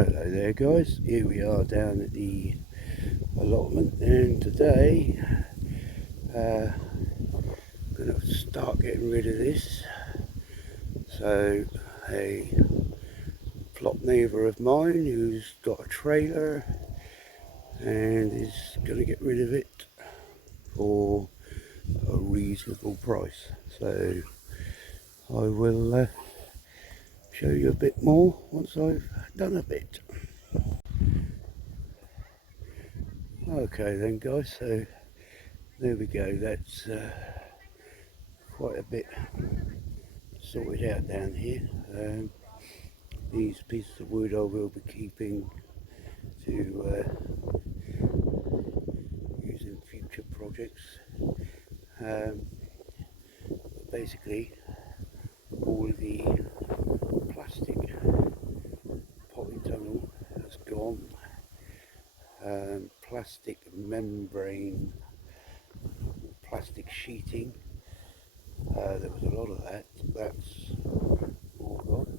Hello there guys, here we are down at the allotment, and today I'm going to start getting rid of this. So a plot neighbour of mine who's got a trailer and is going to get rid of it for a reasonable price. So I will show you a bit more once I've done a bit. Okay then guys, so there we go, that's quite a bit sorted out down here. These pieces of wood I will be keeping to use in future projects. Basically all of the plastic polytunnel has gone. Plastic membrane, plastic sheeting, there was a lot of that, that's all gone.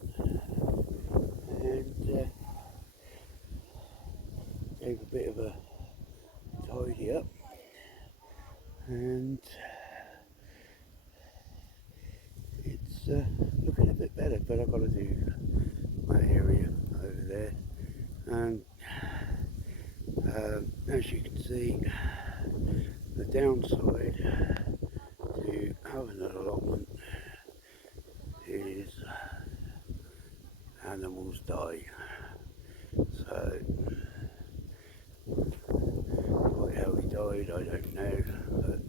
And gave a bit of a tidy up, and it's looking a bit better, but I've got to do that area over there. And as you can see, the downside to having an allotment is animals die. So quite how he died I don't know, but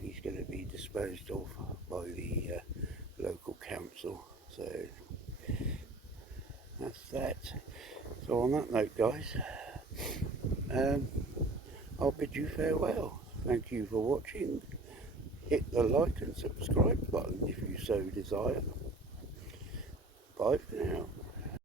he's going to be disposed of by the local council. So that's that. So on that note guys, I'll bid you farewell. Thank you for watching. Hit the like and subscribe button if you so desire. Bye for now.